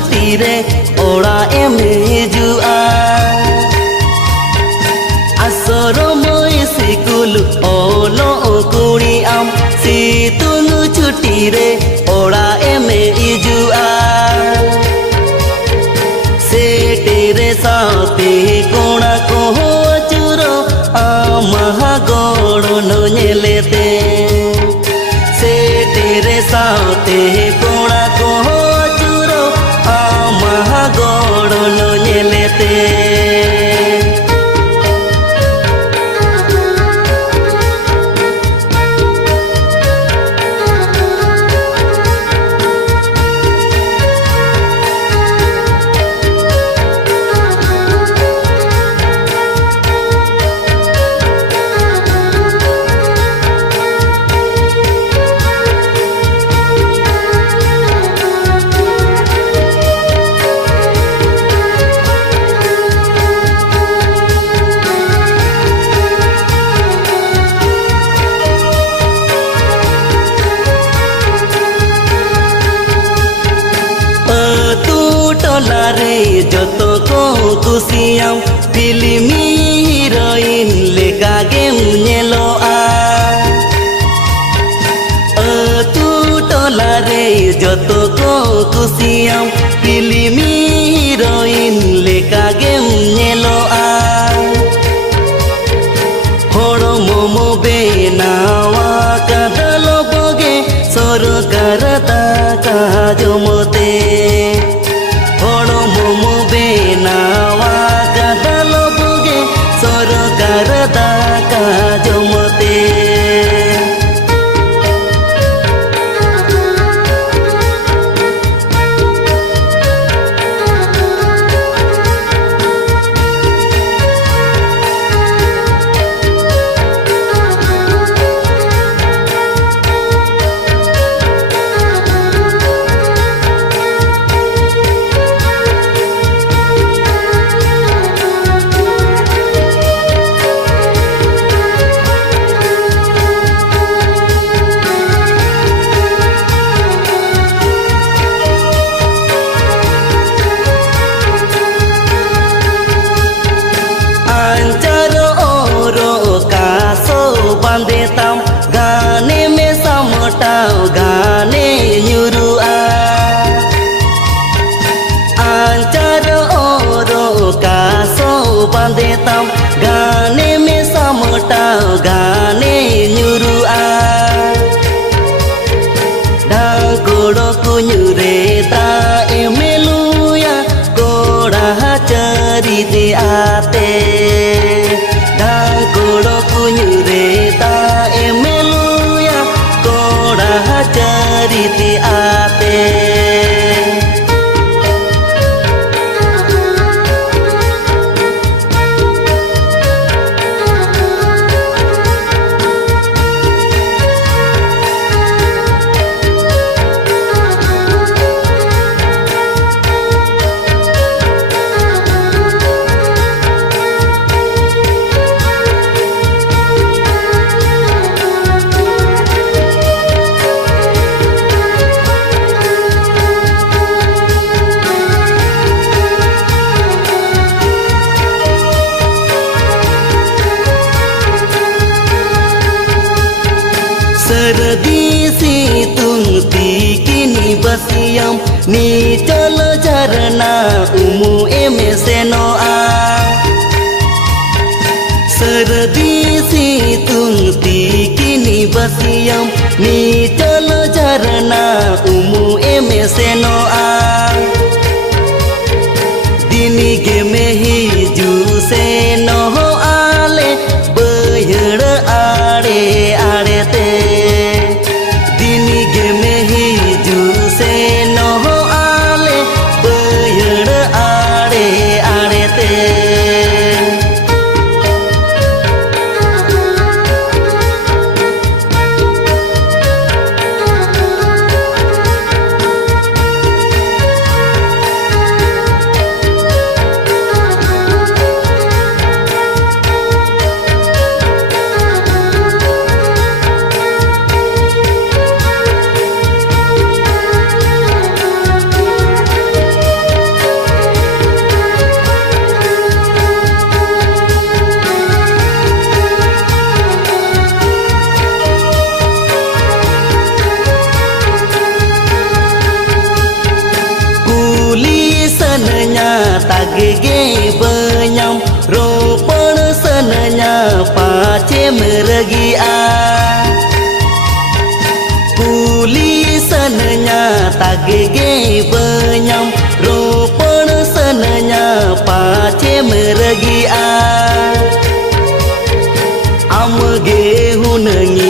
छुट्टी रे ओड़ा एम हिजुआ आसरमय स्कुल ओलो कुड़ी आम सितुंग छुट्टी रे ओड़ा एम हिजुआ सेटेरे साथे कोणा को चुरो आमा गोड़न नेलेते सेटेरे साथे कोणा को चुरो आमा गोड़न नेलेते टोलारे जतो को कुसियाम फिल्मी हिरोइन लेका गेम नेलोआ तू टोलारे जतो को कुसियाम फिल्मी हिरोइन लेका गेम नेलोआ होड़ो मोमो बेनावा कादलो बोगे सरकार दाका जमते मोमो बेनावा कादल बुगे सरकार दाका जमते गाने में समटाओ गाने न्यूरुआ आंचार ओरो कासो बांधे तम गाने में समटाओ गाने न्यूरुआ डांगोड़ो कुन्युरे ता एमेलुया कोड़ा चरी दे आते डांगोड़ो कुन्युरे ता एमेलुया कोड़ा चरी दे आते सर्दी सितुंग तिकिनी बसियाम नीचल झरना उमु एमे सेनोआ सर्दी सितुंग तिकिनी बसियाम नीचल झरना उमु एमे सेनोआ दिनी गेमे हिजू से नहो आले बयड़ आड़े आड़े ते tagege benyam ropon senenya pace meregi a pulisannya tagege benyam ropon senenya pace meregi a amge hunangi